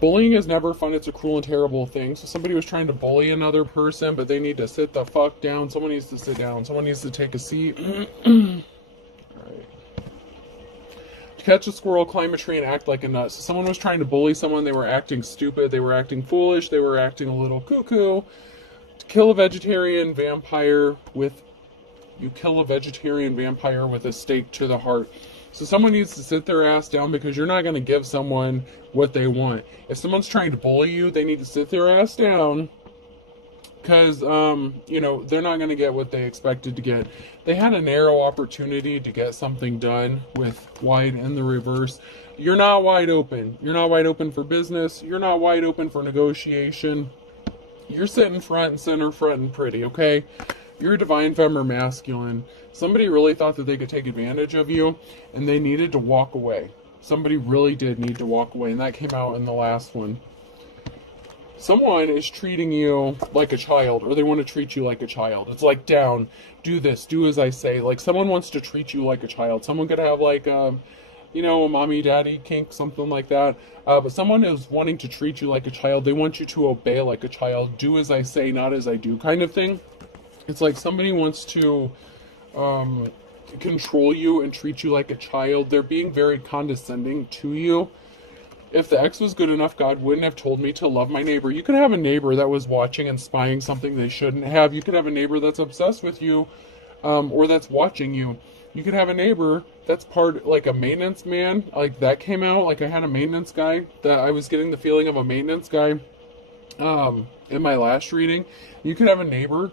Bullying is never fun. It's a cruel and terrible thing. So somebody was trying to bully another person, but they need to sit the fuck down. Someone needs to sit down. Someone needs to take a seat. Alright. To catch a squirrel, climb a tree, and act like a nut. So someone was trying to bully someone. They were acting stupid. They were acting foolish. They were acting a little cuckoo. To kill a vegetarian vampire with... You kill a vegetarian vampire with a stake to the heart. So someone needs to sit their ass down because you're not going to give someone what they want. If someone's trying to bully you, they need to sit their ass down because, you know, they're not going to get what they expected to get. They had a narrow opportunity to get something done with wide in the reverse. You're not wide open. You're not wide open for business. You're not wide open for negotiation. You're sitting front and center, front and pretty, okay? You're a divine femme or masculine. Somebody really thought that they could take advantage of you, and they needed to walk away. Somebody really did need to walk away, and that came out in the last one. Someone is treating you like a child, or they want to treat you like a child. It's like, down, do this, do as I say. Like, someone wants to treat you like a child. Someone could have, like, you know, a mommy-daddy kink, something like that. But someone is wanting to treat you like a child. They want you to obey like a child. Do as I say, not as I do, kind of thing. It's like somebody wants to control you and treat you like a child. They're being very condescending to you. If the ex was good enough, God wouldn't have told me to love my neighbor. You could have a neighbor that was watching and spying something they shouldn't have. You could have a neighbor that's obsessed with you, or that's watching you. You could have a neighbor that's like a maintenance man. Like, that came out. Like, I had a maintenance guy that I was getting the feeling of a maintenance guy in my last reading. You could have a neighbor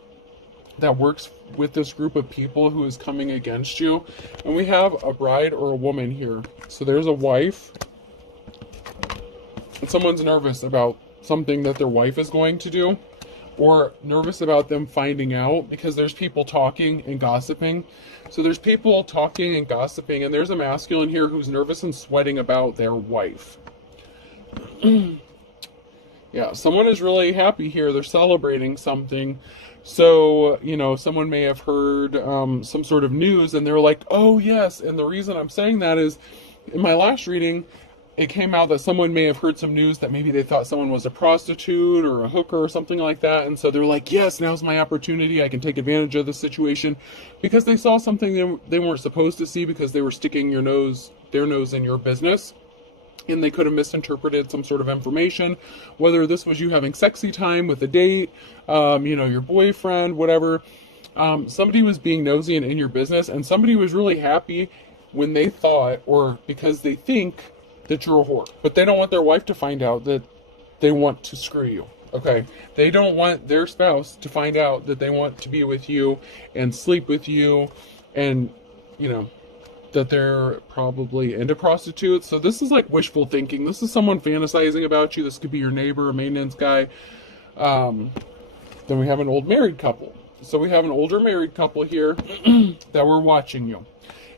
that works with this group of people who is coming against you. And we have a bride or a woman here. So there's a wife. And someone's nervous about something that their wife is going to do. Or nervous about them finding out, because there's people talking and gossiping. So there's people talking and gossiping, and there's a masculine here who's nervous and sweating about their wife. Yeah, someone is really happy here. They're celebrating something. So, you know, someone may have heard some sort of news, and they're like, oh, yes. And the reason I'm saying that is, in my last reading, it came out that someone may have heard some news that maybe they thought someone was a prostitute or a hooker or something like that. And so they're like, yes, now's my opportunity. I can take advantage of the situation, because they saw something they weren't supposed to see, because they were sticking their nose in your business. And they could have misinterpreted some sort of information, whether this was you having sexy time with a date, you know, your boyfriend, whatever. Somebody was being nosy and in your business, and somebody was really happy when they thought, or because they think, that you're a whore. But they don't want their wife to find out that they want to screw you, okay? They don't want their spouse to find out that they want to be with you and sleep with you, and, you know, that they're probably into prostitutes. So this is like wishful thinking. This is someone fantasizing about you. This could be your neighbor, a maintenance guy. Then we have an old married couple. So we have an older married couple here that were watching you.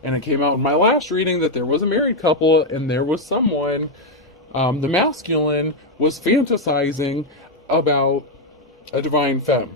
And it came out in my last reading that there was a married couple, and there was someone, the masculine, was fantasizing about a divine femme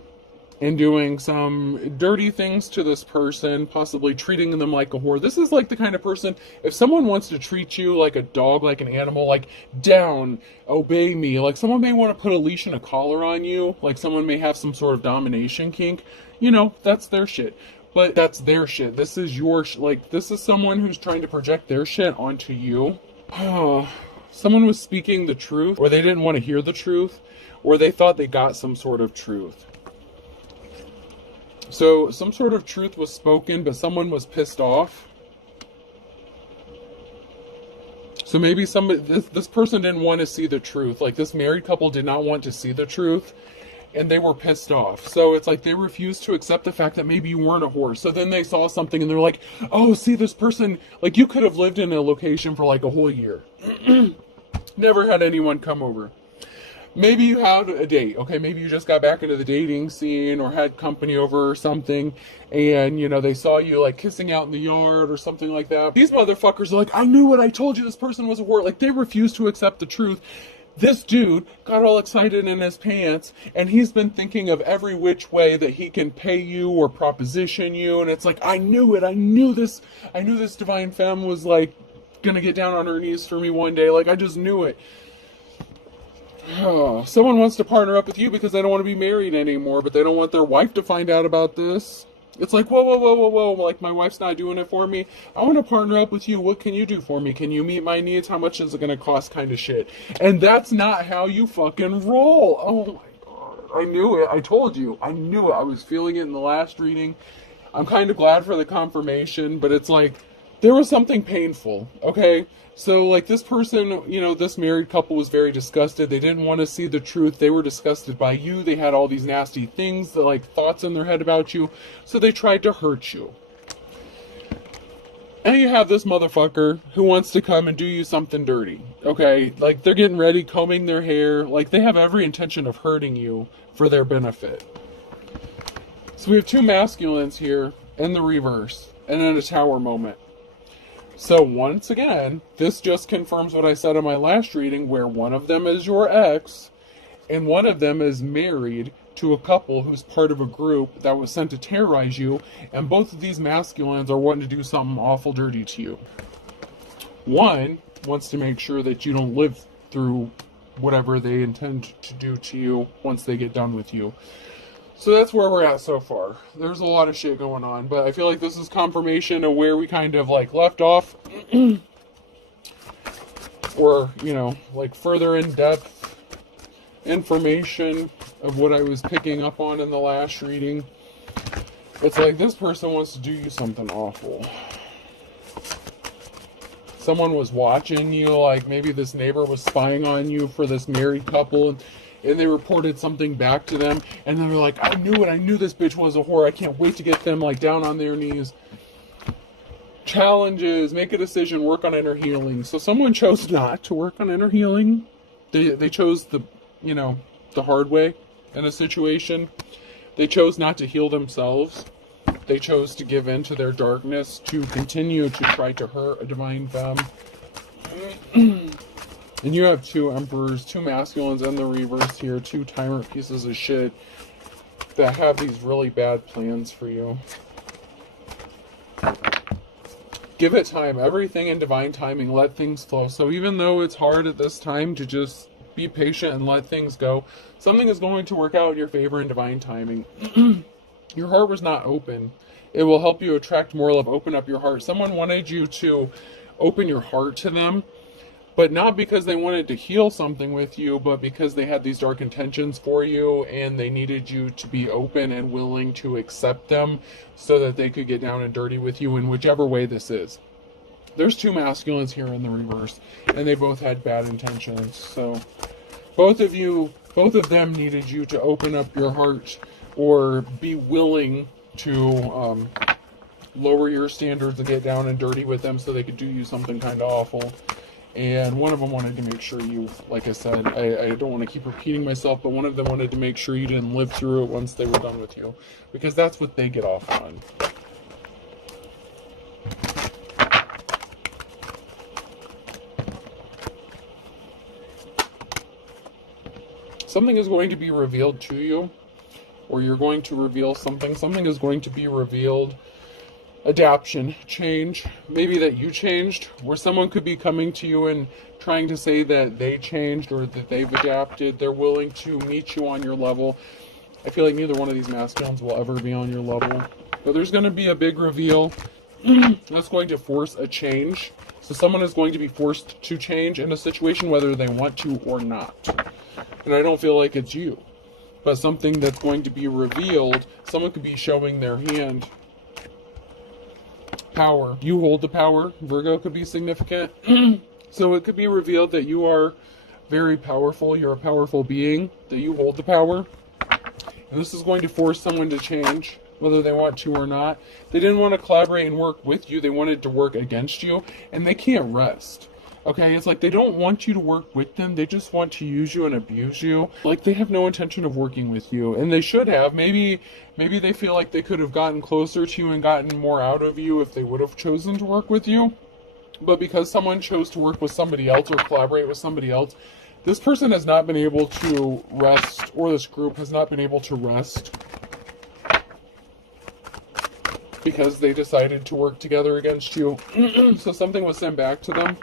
and doing some dirty things to this person, possibly treating them like a whore. This is like the kind of person, if someone wants to treat you like a dog, like an animal, like, down, obey me, like someone may want to put a leash and a collar on you, like someone may have some sort of domination kink, you know, that's their shit. But that's their shit. This is your like, this is someone who's trying to project their shit onto you. Someone was speaking the truth, or they didn't want to hear the truth, or they thought they got some sort of truth. So some sort of truth was spoken, but someone was pissed off. So maybe this person didn't want to see the truth. Like, this married couple did not want to see the truth, and they were pissed off. So it's like they refused to accept the fact that maybe you weren't a whore. So then they saw something and they're like, oh, see, this person, like, you could have lived in a location for like a whole year. Never had anyone come over. Maybe you had a date, okay? Maybe you just got back into the dating scene or had company over or something, and, you know, they saw you, like, kissing out in the yard or something like that. These motherfuckers are like, I knew what I told you, this person was a whore. Like, they refused to accept the truth. This dude got all excited in his pants, and he's been thinking of every which way that he can pay you or proposition you, and it's like, I knew it, I knew this divine femme was, like, gonna get down on her knees for me one day, like, I just knew it. Oh, someone wants to partner up with you because they don't want to be married anymore, but they don't want their wife to find out about this. It's like, whoa, whoa, whoa, whoa, whoa. Like, my wife's not doing it for me. I want to partner up with you. What can you do for me? Can you meet my needs? How much is it going to cost? Kind of shit. And that's not how you fucking roll. Oh my God. I knew it. I told you. I knew it. I was feeling it in the last reading. I'm kind of glad for the confirmation, but it's like, there was something painful, okay? So, like, this person, you know, this married couple was very disgusted. They didn't want to see the truth. They were disgusted by you. They had all these nasty things, like, thoughts in their head about you. So they tried to hurt you. And you have this motherfucker who wants to come and do you something dirty, okay? Like, they're getting ready, combing their hair. Like, they have every intention of hurting you for their benefit. So we have two masculines here in the reverse and in a tower moment. So once again, this just confirms what I said in my last reading, where one of them is your ex and one of them is married to a couple who's part of a group that was sent to terrorize you, and both of these masculines are wanting to do something awful dirty to you. One wants to make sure that you don't live through whatever they intend to do to you once they get done with you. So that's where we're at so far. There's a lot of shit going on, but I feel like this is confirmation of where we kind of like left off. Or, you know, like further in-depth information of what I was picking up on in the last reading. It's like this person wants to do you something awful. Someone was watching you, like maybe this neighbor was spying on you for this married couple, and they reported something back to them, and then they're like, I knew it, I knew this bitch was a whore, I can't wait to get them like down on their knees. Challenges, make a decision, work on inner healing. So someone chose not to work on inner healing. They chose the, you know, the hard way in a situation. They chose not to heal themselves. They chose to give in to their darkness, to continue to try to hurt a divine femme. And you have two emperors, two masculines in the reverse here, two tyrant pieces of shit that have these really bad plans for you. Give it time. Everything in divine timing. Let things flow. So even though it's hard at this time to just be patient and let things go, something is going to work out in your favor in divine timing. Your heart was not open. It will help you attract more love. Open up your heart. Someone wanted you to open your heart to them, but not because they wanted to heal something with you, but because they had these dark intentions for you, and they needed you to be open and willing to accept them so that they could get down and dirty with you in whichever way this is. There's two masculines here in the reverse, and they both had bad intentions. So both of them needed you to open up your heart or be willing to lower your standards and get down and dirty with them so they could do you something kind of awful. And one of them wanted to make sure you, like I said, I don't want to keep repeating myself, but one of them wanted to make sure you didn't live through it once they were done with you, because that's what they get off on. Something is going to be revealed to you, or you're going to reveal something. Something is going to be revealed. Adaption, change, maybe that you changed, where someone could be coming to you and trying to say that they changed or that they've adapted. They're willing to meet you on your level. I feel like neither one of these masculines will ever be on your level, but there's going to be a big reveal that's going to force a change. So someone is going to be forced to change in a situation whether they want to or not. And I don't feel like it's you, but something that's going to be revealed. Someone could be showing their hand. Power. You hold the power. Virgo could be significant. So it could be revealed that you are very powerful. You're a powerful being. That you hold the power. And this is going to force someone to change, whether they want to or not. They didn't want to collaborate and work with you. They wanted to work against you. And they can't rest. Okay, it's like they don't want you to work with them. They just want to use you and abuse you. Like they have no intention of working with you. And they should have. Maybe they feel like they could have gotten closer to you and gotten more out of you if they would have chosen to work with you. But because someone chose to work with somebody else or collaborate with somebody else, this person has not been able to rest, or this group has not been able to rest, because they decided to work together against you. So something was sent back to them.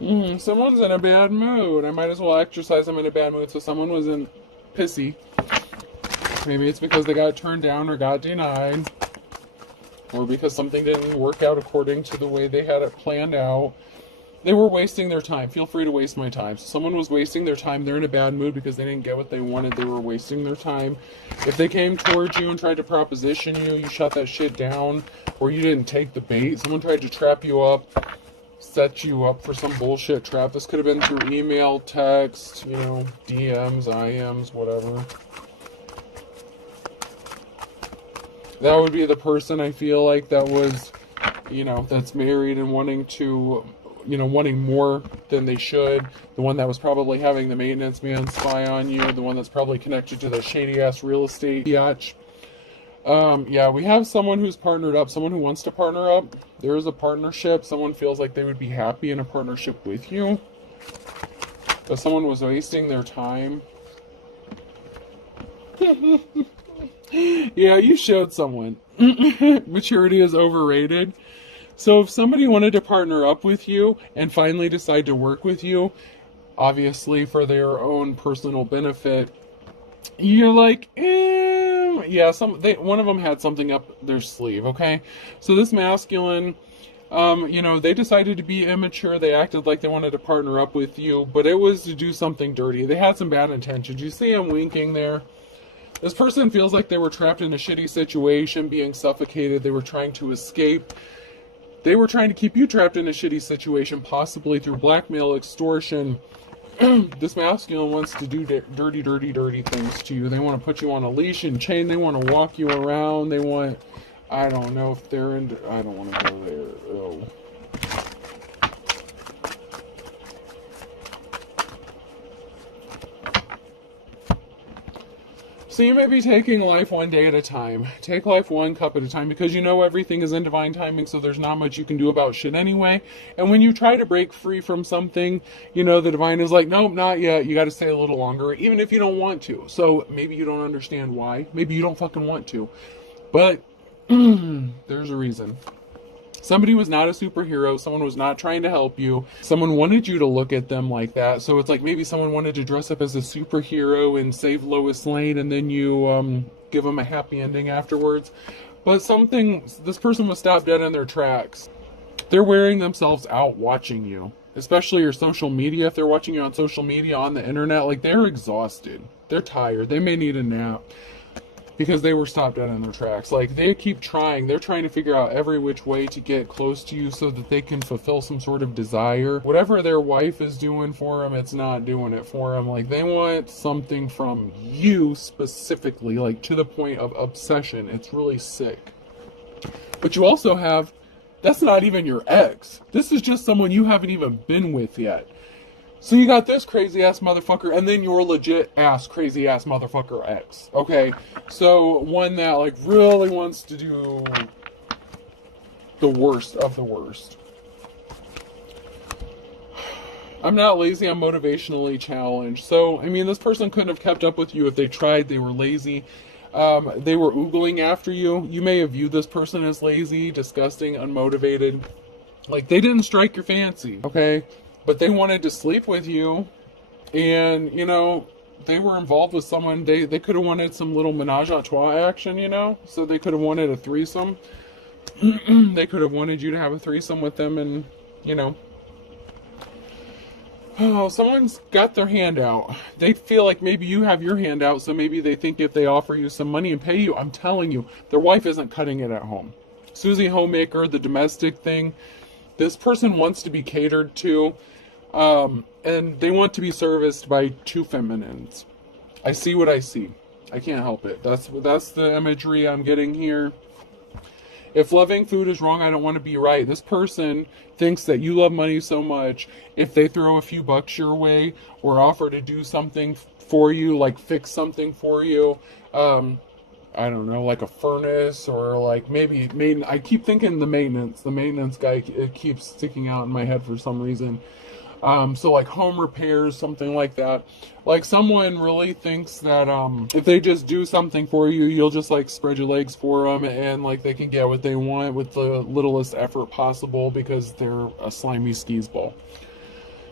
Someone's in a bad mood. I might as well exercise them in a bad mood. So someone was in pissy. Maybe it's because they got turned down or got denied. Or because something didn't work out according to the way they had it planned out. They were wasting their time. Feel free to waste my time. So someone was wasting their time. They're in a bad mood because they didn't get what they wanted. They were wasting their time. If they came towards you and tried to proposition you, you shut that shit down. Or you didn't take the bait. Someone tried to trap you up, set you up for some bullshit trap. This could have been through email, text, DMs, IMs, whatever. That would be the person I feel like that was, that's married and wanting to, wanting more than they should. The one that was probably having the maintenance man spy on you. The one that's probably connected to the shady ass real estate biatch. Yeah, we have someone who's partnered up, someone who wants to partner up. There is a partnership. Someone feels like they would be happy in a partnership with you. But someone was wasting their time. Yeah, you showed someone. Maturity is overrated. So if somebody wanted to partner up with you and finally decide to work with you, obviously for their own personal benefit, you're like, yeah, one of them had something up their sleeve, okay? So this masculine, they decided to be immature. They acted like they wanted to partner up with you, but it was to do something dirty. They had some bad intentions. You see him winking there? This person feels like they were trapped in a shitty situation, being suffocated. They were trying to escape. They were trying to keep you trapped in a shitty situation, possibly through blackmail, extortion. This masculine wants to do dirty, dirty, dirty things to you. They want to put you on a leash and chain. They want to walk you around. They want, I don't know if they're into, I don't want to go there. Oh. So you may be taking life one day at a time. Take life one cup at a time, because everything is in divine timing, so there's not much you can do about shit anyway. And when you try to break free from something, the divine is like, nope, not yet. You got to stay a little longer, even if you don't want to. So maybe you don't understand why. Maybe you don't fucking want to. But there's a reason. Somebody was not a superhero. Someone was not trying to help you. Someone wanted you to look at them like that. So it's like maybe someone wanted to dress up as a superhero and save Lois Lane, and then you give them a happy ending afterwards. But this person was stopped dead in their tracks. They're wearing themselves out watching you, especially your social media. If they're watching you on social media, on the internet, like, they're exhausted. They're tired. They may need a nap. Because they were stopped dead in their tracks. Like, they keep trying. They're trying to figure out every which way to get close to you so that they can fulfill some sort of desire. Whatever their wife is doing for them, it's not doing it for them. Like, they want something from you specifically, like, to the point of obsession. It's really sick. But you also have, that's not even your ex. This is just someone you haven't even been with yet. So you got this crazy ass motherfucker, and then your legit ass crazy ass motherfucker ex. Okay, so one that like really wants to do the worst of the worst. I'm not lazy, I'm motivationally challenged. So, this person couldn't have kept up with you if they tried. They were lazy. They were oogling after you. You may have viewed this person as lazy, disgusting, unmotivated. Like, they didn't strike your fancy, okay? But they wanted to sleep with you, and, they were involved with someone. They could have wanted some little menage a trois action, So they could have wanted a threesome. They could have wanted you to have a threesome with them, and, Oh, someone's got their hand out. They feel like maybe you have your hand out, so maybe they think if they offer you some money and pay you, I'm telling you, their wife isn't cutting it at home. Susie Homemaker, the domestic thing, this person wants to be catered to. And they want to be serviced by two feminines. I see what I see. I can't help it. That's the imagery I'm getting here. If loving food is wrong, I don't want to be right. This person thinks that you love money so much, if they throw a few bucks your way or offer to do something for you, like fix something for you, I don't know, like a furnace, or like maybe I keep thinking the maintenance guy, it keeps sticking out in my head for some reason. So like home repairs, something like that. Like someone really thinks that if they just do something for you, you'll just like spread your legs for them, and like they can get what they want with the littlest effort possible because they're a slimy skis ball.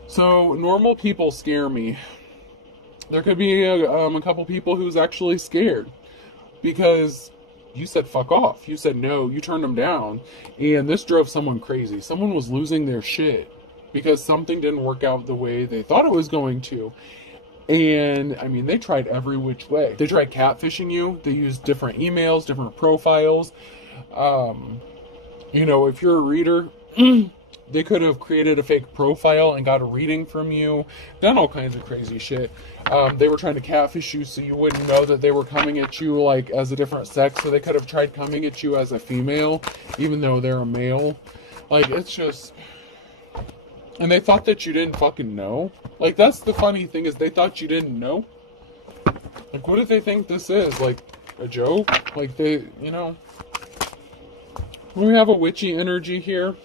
So normal people scare me. There could be a couple people who's actually scared because you said fuck off. You said no. You turned them down. And this drove someone crazy. Someone was losing their shit because something didn't work out the way they thought it was going to. And I mean, they tried every which way. They tried catfishing you. They used different emails, different profiles. You know, if you're a reader, they could have created a fake profile and got a reading from you. Done all kinds of crazy shit. They were trying to catfish you so you wouldn't know that they were coming at you like as a different sex. So they could have tried coming at you as a female, even though they're a male. Like, it's just... And they thought that you didn't fucking know. Like, that's the funny thing, is they thought you didn't know. Like, what if they think this is? Like, a joke? Like, they, you know... We have a witchy energy here,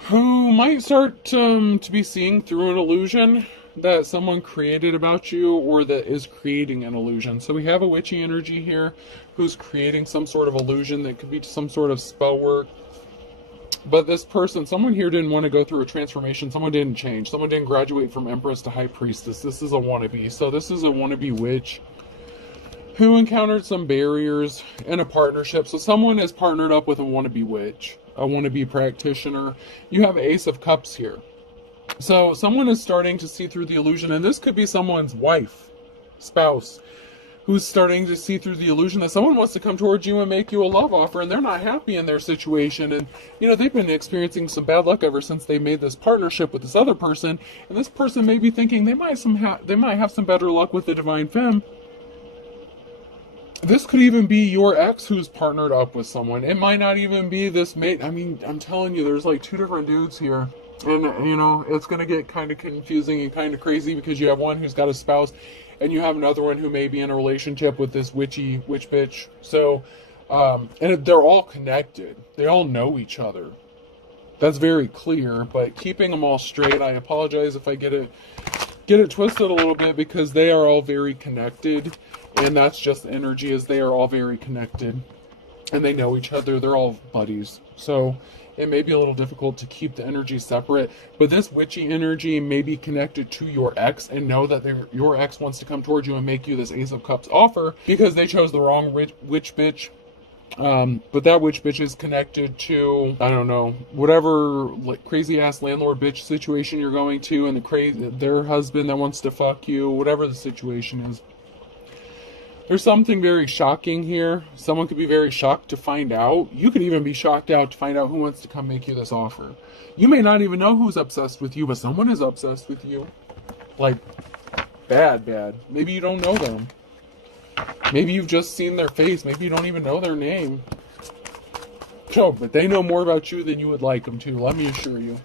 who might start to be seeing through an illusion that someone created about you, or that is creating an illusion. So we have a witchy energy here who's creating some sort of illusion that could be some sort of spell work. But this person, someone here didn't want to go through a transformation. Someone didn't change. Someone didn't graduate from Empress to High Priestess. This is a wannabe. So this is a wannabe witch who encountered some barriers in a partnership. So someone is partnered up with a wannabe witch, a wannabe practitioner. You have Ace of Cups here. So someone is starting to see through the illusion, and this could be someone's wife, spouse, who's starting to see through the illusion that someone wants to come towards you and make you a love offer, and they're not happy in their situation. And, you know, they've been experiencing some bad luck ever since they made this partnership with this other person, and this person may be thinking they might have some better luck with the Divine Femme. This could even be your ex who's partnered up with someone. It might not even be this mate. I mean, I'm telling you, there's like two different dudes here. And, you know, it's going to get kind of confusing and kind of crazy because you have one who's got a spouse and you have another one who may be in a relationship with this witch bitch. So, and they're all connected. They all know each other. That's very clear, but keeping them all straight, I apologize if I get it twisted a little bit, because they are all very connected. And that's just the energy, is they are all very connected. And they know each other. They're all buddies. So it may be a little difficult to keep the energy separate. But this witchy energy may be connected to your ex, and know that your ex wants to come towards you and make you this Ace of Cups offer because they chose the wrong witch bitch. But that witch bitch is connected to, I don't know, whatever like crazy ass landlord bitch situation you're going to, and their husband that wants to fuck you, whatever the situation is. There's something very shocking here. Someone could be very shocked to find out. You could even be shocked out to find out who wants to come make you this offer. You may not even know who's obsessed with you, but someone is obsessed with you. Like, bad. Maybe you don't know them. Maybe you've just seen their face. Maybe you don't even know their name. No, but they know more about you than you would like them to, let me assure you.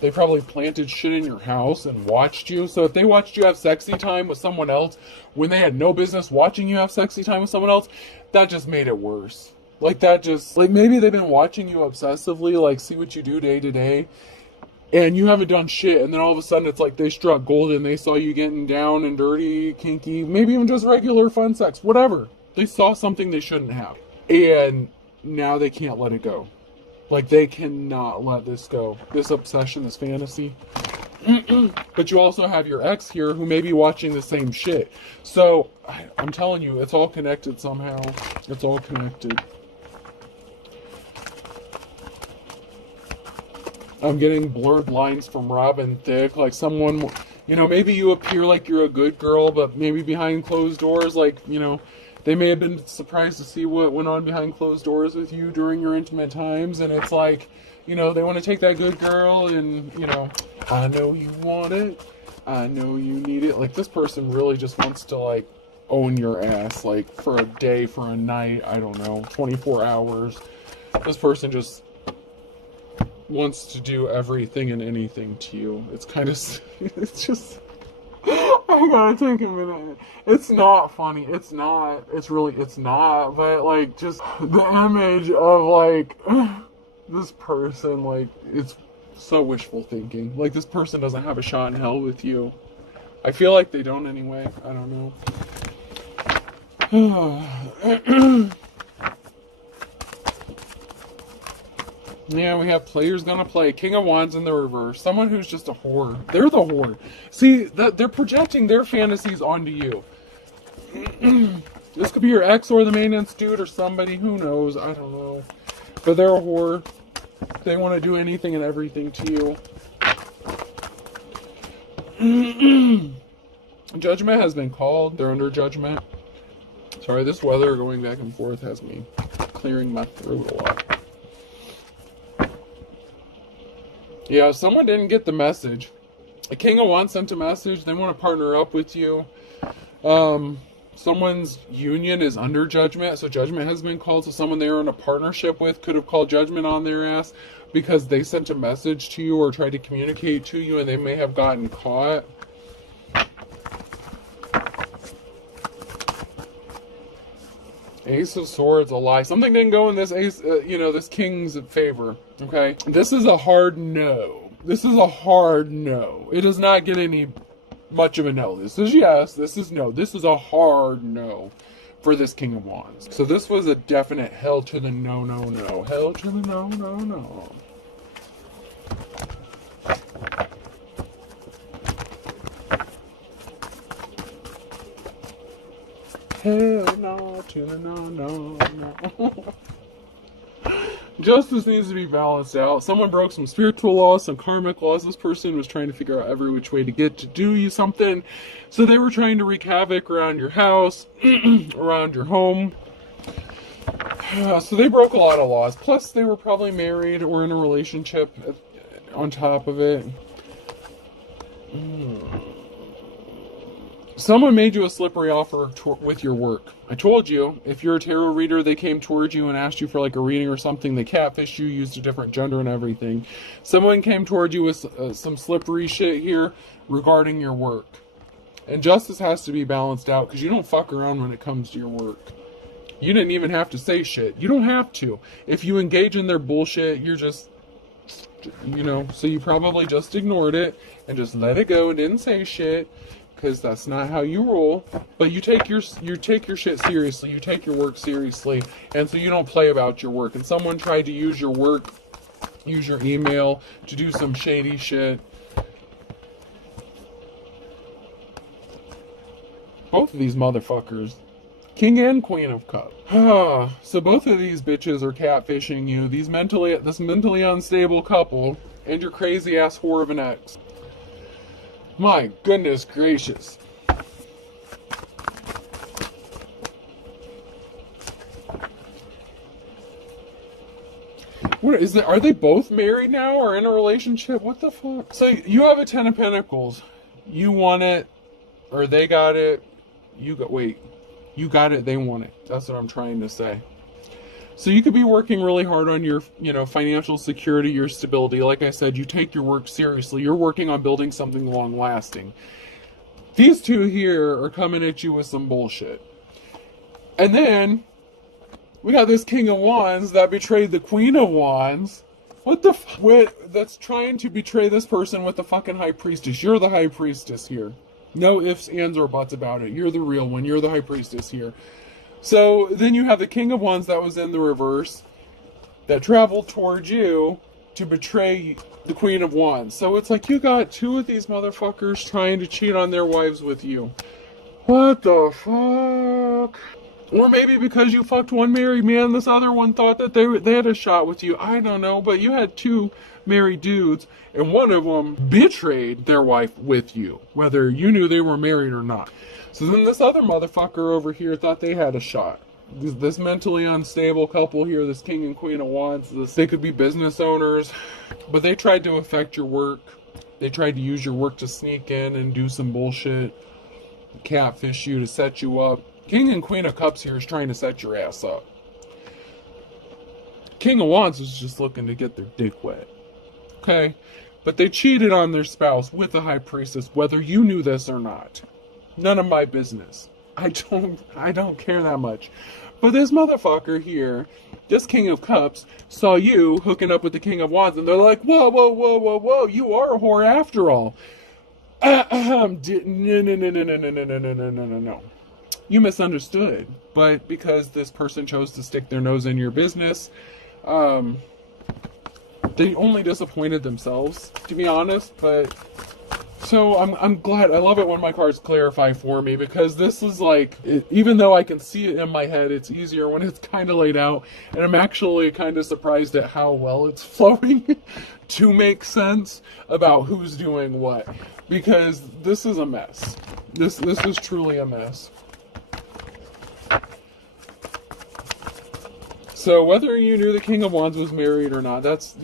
They probably planted shit in your house and watched you. So if they watched you have sexy time with someone else when they had no business watching you have sexy time with someone else, that just made it worse. Like, maybe they've been watching you obsessively, like, see what you do day to day, and you haven't done shit, and then all of a sudden it's like they struck gold and they saw you getting down and dirty, kinky, maybe even just regular fun sex, whatever. They saw something they shouldn't have. And now they can't let it go. Like, they cannot let this go. This obsession, this fantasy. But you also have your ex here who may be watching the same shit. So, I'm telling you, it's all connected somehow. It's all connected. I'm getting blurred lines from Robin Thicke. Like, someone, you know, maybe you appear like you're a good girl, but maybe behind closed doors, like, you know, they may have been surprised to see what went on behind closed doors with you during your intimate times. And it's like, you know, they want to take that good girl and, you know, I know you want it. I know you need it. Like, this person really just wants to, like, own your ass, like, for a day, for a night, I don't know, 24 hours. This person just wants to do everything and anything to you. It's kind of, it's just... I gotta take a minute. It's not funny. It's not. It's not. But, like, just the image of, like, this person, like, it's so wishful thinking. Like, this person doesn't have a shot in hell with you. I feel like they don't anyway. I don't know. Yeah, we have players gonna play. King of Wands in the reverse. Someone who's just a whore. They're the whore. See, they're projecting their fantasies onto you. This could be your ex or the maintenance dude or somebody. Who knows? I don't know. But they're a whore. They want to do anything and everything to you. Judgment has been called. They're under judgment. Sorry, this weather going back and forth has me clearing my throat a lot. Yeah, someone didn't get the message. A King of Wands sent a message. They want to partner up with you. Someone's union is under judgment, so judgment has been called. So someone they were in a partnership with could have called judgment on their ass because they sent a message to you or tried to communicate to you, and they may have gotten caught. Ace of Swords, a lie. Something didn't go in this ace, this king's favor. Okay, this is a hard no. This is a hard no. It does not get any much of a no. This is yes. This is no. This is a hard no for this King of Wands. So this was a definite hell to the no, no, no. Hell to the no, no, no. Hell no to the no, no, no. Justice needs to be balanced out. Someone broke some spiritual laws, some karmic laws. This person was trying to figure out every which way to get to do you something. So they were trying to wreak havoc around your house, around your home. So they broke a lot of laws. Plus, they were probably married or in a relationship on top of it. Someone made you a slippery offer with your work. I told you, if you're a tarot reader, they came towards you and asked you for like a reading or something. They catfished you, used a different gender and everything. Someone came toward you with some slippery shit here regarding your work. And justice has to be balanced out because you don't fuck around when it comes to your work. You didn't even have to say shit. You don't have to. If you engage in their bullshit, you're just, so you probably just ignored it and just let it go and didn't say shit. Because that's not how you roll. But you take your shit seriously. You take your work seriously. And so you don't play about your work. And someone tried to use your work, use your email to do some shady shit. Both of these motherfuckers. King and Queen of Cups. So both of these bitches are catfishing you. This mentally unstable couple and your crazy ass whore of an ex. My goodness gracious. What is it? Are they both married now or in a relationship? What the fuck? So you have a 10 of Pentacles. You want it, or they got it. You got it, they want it. That's what I'm trying to say. So you could be working really hard on your, financial security, your stability. Like I said, you take your work seriously. You're working on building something long lasting. These two here are coming at you with some bullshit. And then we got this King of Wands that betrayed the Queen of Wands. What the that's trying to betray this person with the fucking High Priestess. You're the High Priestess here. No ifs, ands, or buts about it. You're the real one. You're the High Priestess here. So then you have the King of Wands that was in the reverse that traveled towards you to betray the Queen of Wands. So it's like you got two of these motherfuckers trying to cheat on their wives with you. What the fuck? Or maybe because you fucked one married man, this other one thought that they had a shot with you. I don't know, but you had two married dudes, and one of them betrayed their wife with you, whether you knew they were married or not. So then this other motherfucker over here thought they had a shot. This mentally unstable couple here, this King and Queen of Wands, they could be business owners, but they tried to affect your work. They tried to use your work to sneak in and do some bullshit, catfish you to set you up. King and Queen of Cups here is trying to set your ass up. King of Wands is just looking to get their dick wet. Okay? But they cheated on their spouse with the High Priestess, whether you knew this or not. None of my business. I don't care that much. But this motherfucker here, this King of Cups, saw you hooking up with the King of Wands, and they're like, whoa, whoa, whoa, whoa, whoa, you are a whore after all. No. You misunderstood. But because this person chose to stick their nose in your business, They only disappointed themselves, to be honest, but... So I'm glad. I love it when my cards clarify for me, because this is like, even though I can see it in my head, it's easier when it's kind of laid out, and I'm actually kind of surprised at how well it's flowing to make sense about who's doing what, because this is a mess. This is truly a mess. So whether you knew the King of Wands was married or not, that's,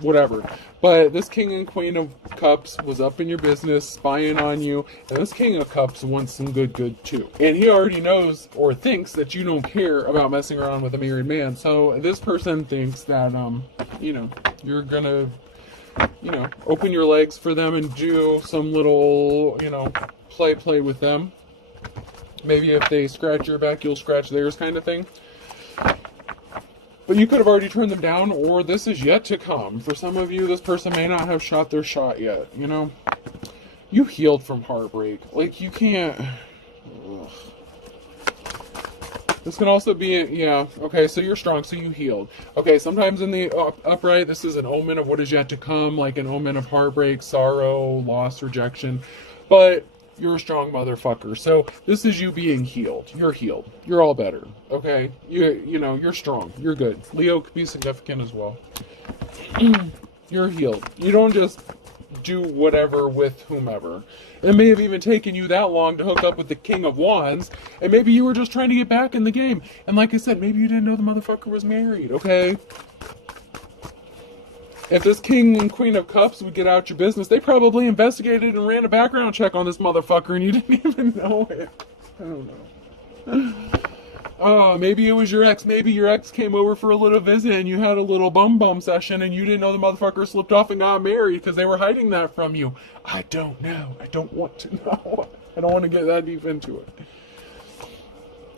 whatever. But this King and Queen of Cups was up in your business, spying on you. And this King of Cups wants some good too. And he already knows or thinks that you don't care about messing around with a married man. So this person thinks that, you're gonna, open your legs for them and do some little, play with them. Maybe if they scratch your back, you'll scratch theirs, kind of thing. But you could have already turned them down, or this is yet to come. For some of you, this person may not have shot their shot yet, You healed from heartbreak. Like, you can't... Ugh. This can also be, okay, so you're strong, so you healed. Okay, sometimes in the upright, this is an omen of what is yet to come, like an omen of heartbreak, sorrow, loss, rejection. But... you're a strong motherfucker. So this is you being healed. You're healed. You're all better. Okay? You're strong. You're good. Leo could be significant as well. You're healed. You don't just do whatever with whomever. It may have even taken you that long to hook up with the King of Wands, and maybe you were just trying to get back in the game. And like I said, maybe you didn't know the motherfucker was married, okay? If this King and Queen of Cups would get out your business, they probably investigated and ran a background check on this motherfucker and you didn't even know it. I don't know. Oh, maybe it was your ex. Maybe your ex came over for a little visit and you had a little bum session and you didn't know the motherfucker slipped off and got married because they were hiding that from you. I don't know. I don't want to know. I don't want to get that deep into it.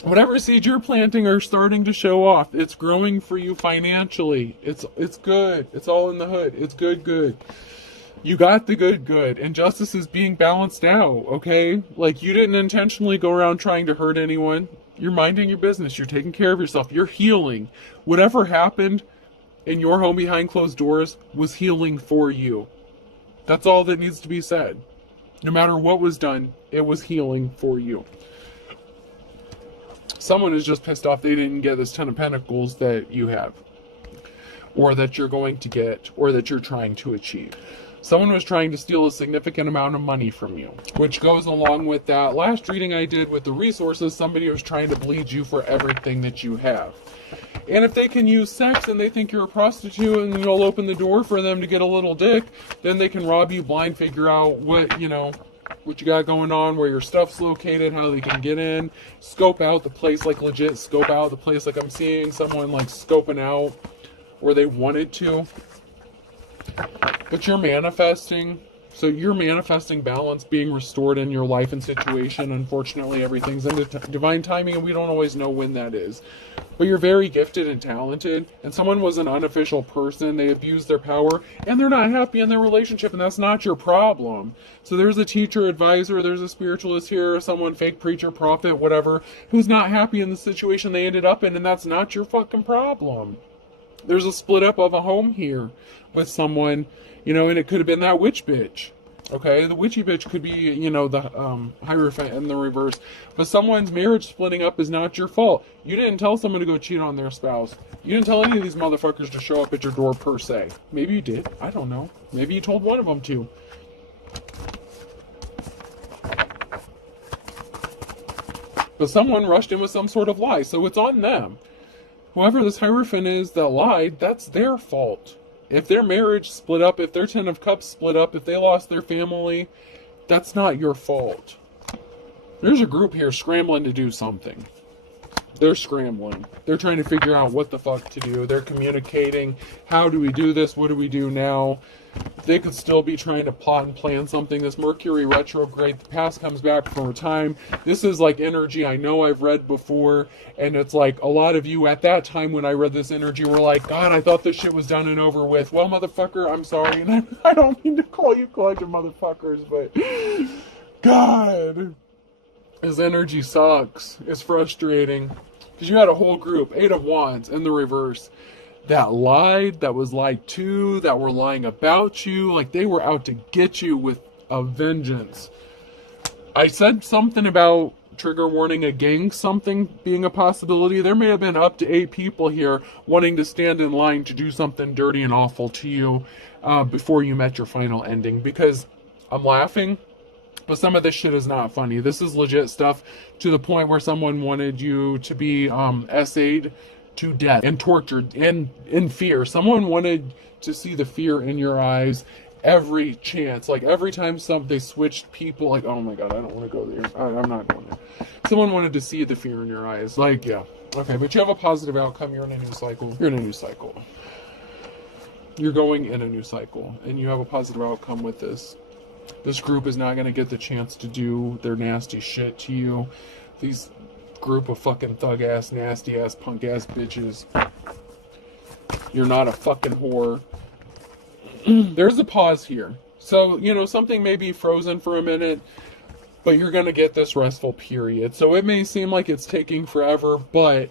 Whatever seeds you're planting are starting to show off. It's growing for you financially. It's good. It's all in the hood. It's good. You got the good. And justice is being balanced out, okay? Like, you didn't intentionally go around trying to hurt anyone. You're minding your business. You're taking care of yourself. You're healing. Whatever happened in your home behind closed doors was healing for you. That's all that needs to be said. No matter what was done, it was healing for you. Someone is just pissed off they didn't get this 10 of Pentacles that you have, or that you're going to get, or that you're trying to achieve. Someone was trying to steal a significant amount of money from you, which goes along with that last reading I did with the resources. Somebody was trying to bleed you for everything that you have. And if they can use sex and they think you're a prostitute and you'll open the door for them to get a little dick, then they can rob you blind, figure out what you got going on, where your stuff's located, how they can get in, scope out the place, like legit scope out the place. Like I'm seeing someone like scoping out where they wanted to. But you're manifesting. So you're manifesting balance being restored in your life and situation. Unfortunately, everything's in divine timing and we don't always know when that is. But you're very gifted and talented. And someone was an unofficial person. They abused their power and they're not happy in their relationship, and that's not your problem. So there's a teacher, advisor, there's a spiritualist here, someone, fake preacher, prophet, whatever, who's not happy in the situation they ended up in, and that's not your fucking problem. There's a split up of a home here with someone, and it could have been that witch bitch. Okay, the witchy bitch could be, the Hierophant in the reverse. But someone's marriage splitting up is not your fault. You didn't tell someone to go cheat on their spouse. You didn't tell any of these motherfuckers to show up at your door per se. Maybe you did. I don't know. Maybe you told one of them to. But someone rushed in with some sort of lie, so it's on them. Whoever this Hierophant is that lied, that's their fault. If their marriage split up, if their 10 of Cups split up, if they lost their family, that's not your fault. There's a group here scrambling to do something. They're scrambling. They're trying to figure out what the fuck to do. They're communicating. How do we do this? What do we do now? They could still be trying to plot and plan something. This Mercury retrograde, the past comes back for a time. This is like energy I know I've read before. And it's like a lot of you at that time when I read this energy were like, God, I thought this shit was done and over with. Well, motherfucker, I'm sorry. And I don't mean to call you collective motherfuckers, but God, this energy sucks. It's frustrating. Because you had a whole group, 8 of Wands in the reverse. that lied, that was lied to, that were lying about you. Like, they were out to get you with a vengeance. I said something about, trigger warning, a gang something being a possibility. There may have been up to 8 people here wanting to stand in line to do something dirty and awful to you before you met your final ending. Because I'm laughing, but some of this shit is not funny. This is legit stuff, to the point where someone wanted you to be essayed to death and tortured and in fear. Someone wanted to see the fear in your eyes every chance. Like, every time they switched people, like, oh my god, I don't want to go there. I'm not going there. Someone wanted to see the fear in your eyes. Like, yeah. Okay, but you have a positive outcome. You're in a new cycle. You're in a new cycle. You're going in a new cycle, and you have a positive outcome with this. This group is not going to get the chance to do their nasty shit to you. These group of fucking thug-ass, nasty-ass, punk-ass bitches. You're not a fucking whore. There's a pause here. So, you know, something may be frozen for a minute, but you're going to get this restful period. So it may seem like it's taking forever, but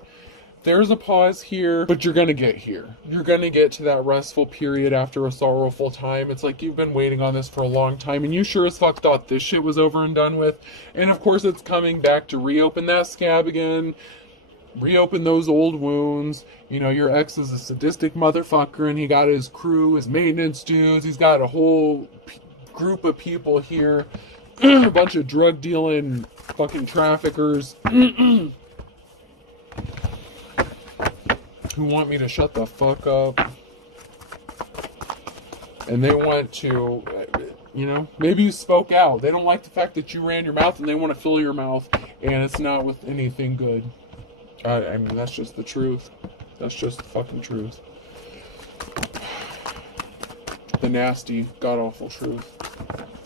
there's a pause here, but you're going to get here. You're going to get to that restful period after a sorrowful time. It's like you've been waiting on this for a long time, and you sure as fuck thought this shit was over and done with. And of course it's coming back to reopen that scab again, reopen those old wounds. You know, your ex is a sadistic motherfucker, and he got his crew, his maintenance dudes. He's got a whole group of people here, a bunch of drug dealing fucking traffickers who want me to shut the fuck up. And they want to, you know, maybe you spoke out. They don't like the fact that you ran your mouth, and they want to fill your mouth, and it's not with anything good. I mean, that's just the truth. That's just the fucking truth. The nasty, god-awful truth.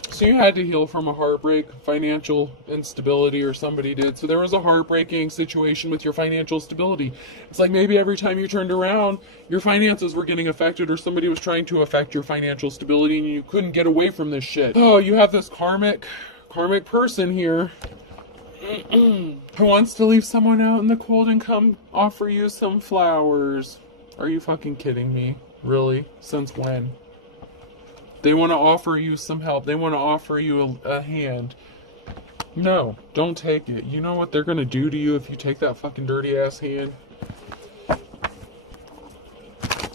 So you had to heal from a heartbreak, financial instability, or somebody did. So there was a heartbreaking situation with your financial stability. It's like maybe every time you turned around, your finances were getting affected, or somebody was trying to affect your financial stability, and you couldn't get away from this shit. Oh, you have this karmic person here who wants to leave someone out in the cold and come offer you some flowers. Are you fucking kidding me? Really? Since when? They want to offer you some help. They want to offer you a hand. No, don't take it. You know what they're going to do to you if you take that fucking dirty ass hand?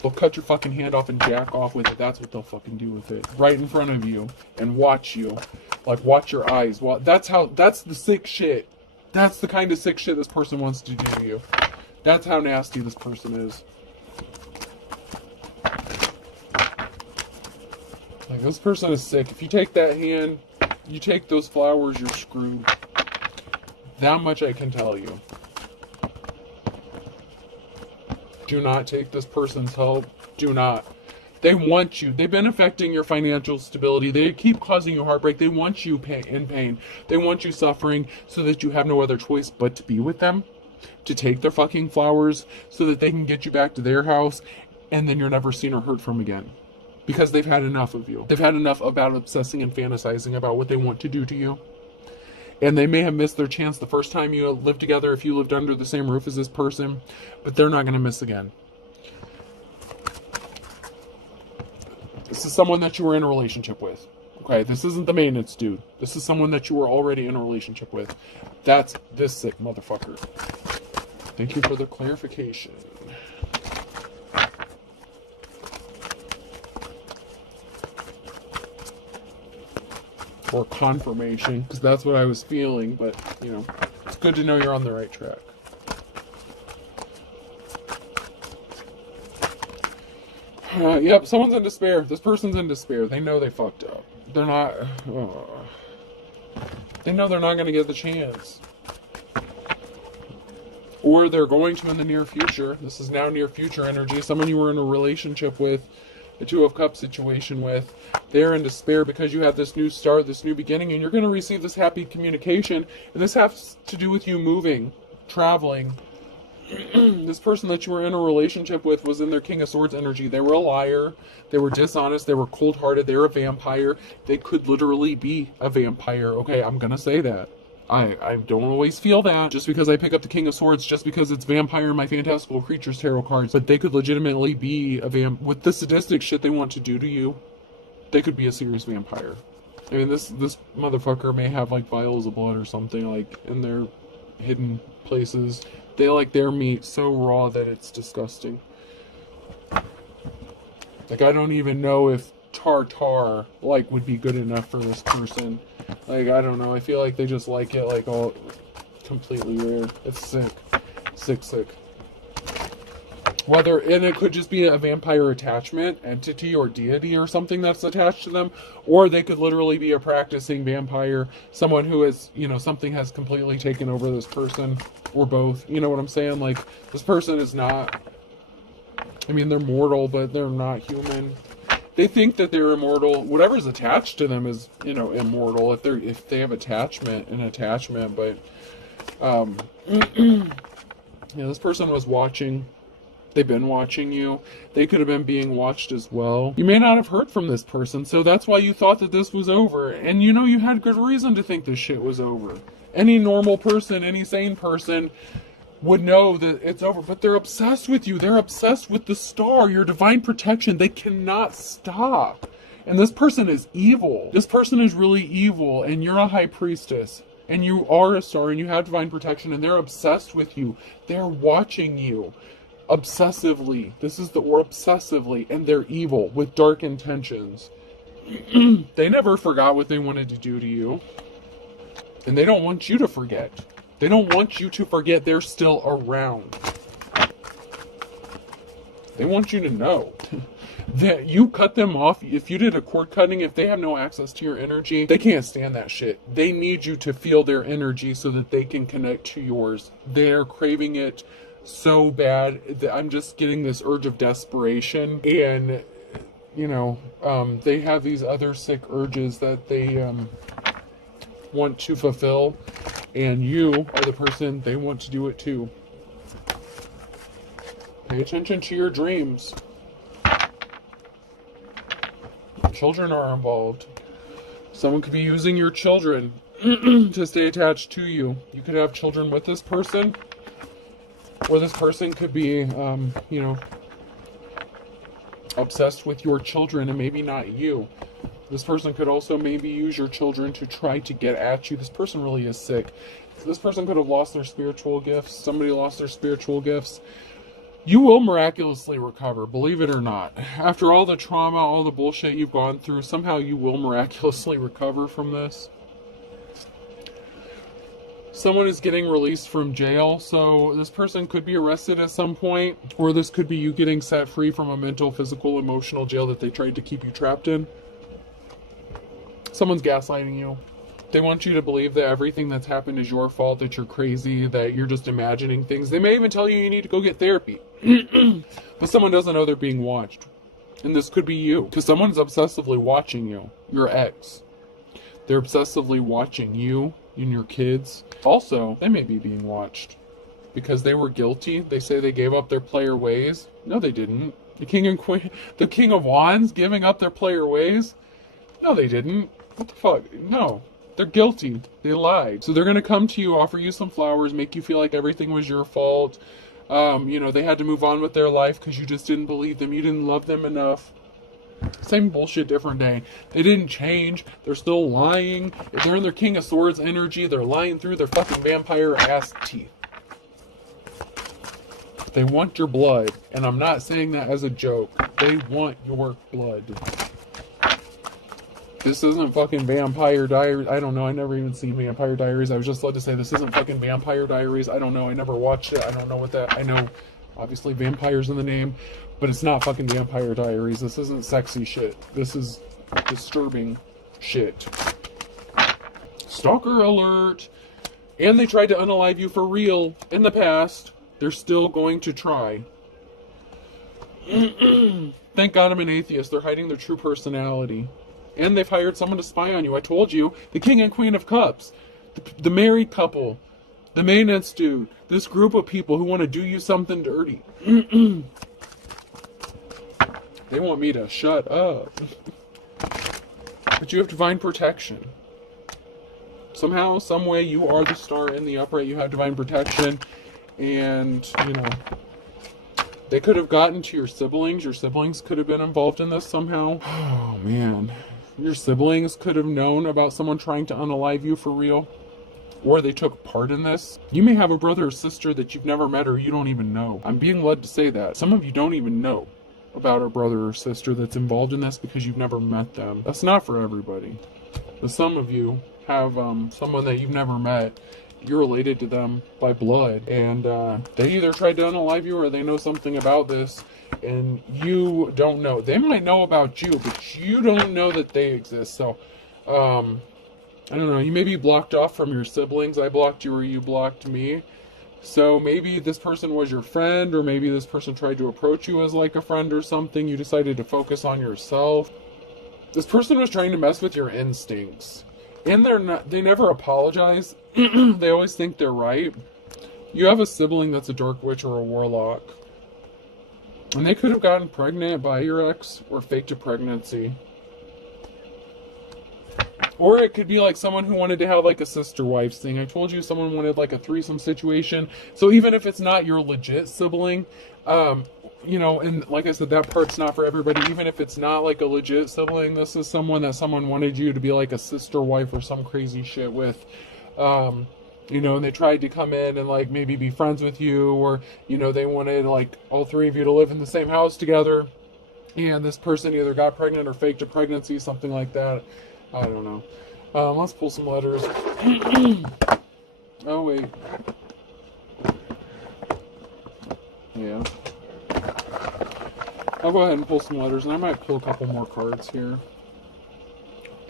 They'll cut your fucking hand off and jack off with it. That's what they'll fucking do with it. Right in front of you. And watch you. Like, watch your eyes. Well, that's the sick shit. That's the kind of sick shit this person wants to do to you. That's how nasty this person is. Like, this person is sick. If you take that hand, you take those flowers, you're screwed. That much I can tell you. Do not take this person's help. Do not. They want you. They've been affecting your financial stability. They keep causing you heartbreak. They want you in pain. They want you suffering so that you have no other choice but to be with them. To take their fucking flowers so that they can get you back to their house, and then you're never seen or heard from again. Because they've had enough of you. They've had enough about obsessing and fantasizing about what they want to do to you. And they may have missed their chance the first time you lived together, if you lived under the same roof as this person, but they're not going to miss again. This is someone that you were in a relationship with. Okay, this isn't the maintenance dude. This is someone that you were already in a relationship with. That's this sick motherfucker. Thank you for the clarification. Or confirmation, because that's what I was feeling, but, you know, it's good to know you're on the right track. Yep, someone's in despair. This person's in despair. They know they fucked up. They're not... they know they're not going to get the chance. Or they're going to in the near future. This is now near future energy. Someone you were in a relationship with, the Two of Cups situation with, they're in despair because you have this new start, this new beginning, and you're going to receive this happy communication. And this has to do with you moving, traveling. This person that you were in a relationship with was in their King of Swords energy. They were a liar. They were dishonest. They were cold-hearted. They were a vampire. They could literally be a vampire. Okay, I'm going to say that. I don't always feel that just because I pick up the King of Swords, just because it's vampire in my fantastical creatures tarot cards. But they could legitimately be a with the sadistic shit they want to do to you. They could be a serious vampire. I mean, this motherfucker may have like vials of blood or something like in their hidden places. They like their meat so raw that it's disgusting. Like, I don't even know if tartar like would be good enough for this person. Like, I don't know. I feel like they just like it like all completely rare. It's sick. Sick. And it could just be a vampire attachment, entity, or deity or something that's attached to them, or they could literally be a practicing vampire, someone who is, something has completely taken over this person, or both. You know what I'm saying? Like, this person is not, they're mortal, but they're not human. They think that they're immortal. Whatever's attached to them is, immortal if they have attachment, but, this person was watching. They've been watching you. They could have been being watched as well. You may not have heard from this person, so that's why you thought that this was over. And you had good reason to think this shit was over. Any normal person, any sane person would know that it's over, but they're obsessed with you. They're obsessed with the star, your divine protection. They cannot stop. And this person is evil. This person is really evil, and you're a high priestess. And you are a star, and you have divine protection, and they're obsessed with you. They're watching you. Obsessively. This is the word, obsessively, and they're evil with dark intentions. They never forgot what they wanted to do to you, and they don't want you to forget. They don't want you to forget they're still around. They want you to know that you cut them off. If you did a cord cutting, if they have no access to your energy, they can't stand that shit. They need you to feel their energy so that they can connect to yours. They're craving it so bad that I'm just getting this urge of desperation, and they have these other sick urges that they want to fulfill, and you are the person they want to do it to. Pay attention to your dreams. Children are involved. Someone could be using your children to stay attached to you. You could have children with this person, or this person could be, obsessed with your children and maybe not you. This person could also maybe use your children to try to get at you. This person really is sick. This person could have lost their spiritual gifts. Somebody lost their spiritual gifts. You will miraculously recover, believe it or not. After all the trauma, all the bullshit you've gone through, somehow you will miraculously recover from this. Someone is getting released from jail, so this person could be arrested at some point, or this could be you getting set free from a mental, physical, emotional jail that they tried to keep you trapped in. Someone's gaslighting you. They want you to believe that everything that's happened is your fault, that you're crazy, that you're just imagining things. They may even tell you need to go get therapy. But someone doesn't know they're being watched. And this could be you, because someone's obsessively watching you, your ex. They're obsessively watching you and your kids. Also, they may be being watched because they were guilty. They say they gave up their player ways. No, they didn't. The king and queen, the king of wands giving up their player ways. No, they didn't. What the fuck? No, they're guilty. They lied. So they're going to come to you, offer you some flowers, make you feel like everything was your fault. They had to move on with their life because you just didn't believe them. You didn't love them enough. Same bullshit, different day. They didn't change. They're still lying. If they're in their King of Swords energy, they're lying through their fucking vampire ass teeth. They want your blood. And I'm not saying that as a joke. They want your blood. This isn't fucking Vampire Diaries. I don't know. I never even seen Vampire Diaries. I was just led to say this isn't fucking Vampire Diaries. I don't know. I never watched it. I don't know what that... I know, obviously, vampires in the name. But it's not fucking Vampire Diaries. This isn't sexy shit. This is disturbing shit. Stalker alert. And they tried to unalive you for real in the past. They're still going to try. Thank God I'm an atheist. They're hiding their true personality. And they've hired someone to spy on you. I told you. The King and Queen of Cups. The married couple. The maintenance dude. This group of people who want to do you something dirty. They want me to shut up. But you have divine protection. Somehow, some way, you are the star in the upright. You have divine protection. And, you know, they could have gotten to your siblings. Your siblings could have been involved in this somehow. Oh, man. Your siblings could have known about someone trying to unalive you for real. Or they took part in this. You may have a brother or sister that you've never met or you don't even know. I'm being led to say that. Some of you don't even know about a brother or sister that's involved in this because you've never met them. That's not for everybody. But some of you have someone that you've never met. You're related to them by blood, and they either tried to unalive you or they know something about this, and you don't know. They might know about you, but you don't know that they exist. So, I don't know. You may be blocked off from your siblings. I blocked you or you blocked me. So maybe this person was your friend, or maybe this person tried to approach you as like a friend or something. You decided to focus on yourself. This person was trying to mess with your instincts. And they never apologize. They always think they're right. You have a sibling that's a dark witch or a warlock. And they could have gotten pregnant by your ex or faked a pregnancy. Or it could be like someone who wanted to have like a sister wives thing. I told you someone wanted like a threesome situation. So even if it's not your legit sibling, you know, and like I said, that part's not for everybody. Even if it's not like a legit sibling, this is someone that someone wanted you to be like a sister wife or some crazy shit with. You know, and they tried to come in and like maybe be friends with you, or, you know, they wanted like all three of you to live in the same house together. And this person either got pregnant or faked a pregnancy, something like that. I don't know. Let's pull some letters. Oh, wait. Yeah. I'll go ahead and pull some letters, and I might pull a couple more cards here.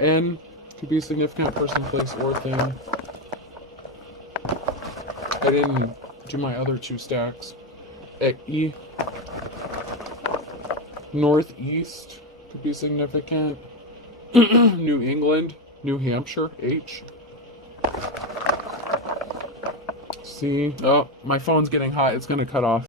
N could be a significant person, place, or thing. I didn't do my other two stacks. E. Northeast could be significant. New England. New Hampshire. H. C. Oh, my phone's getting hot. It's going to cut off.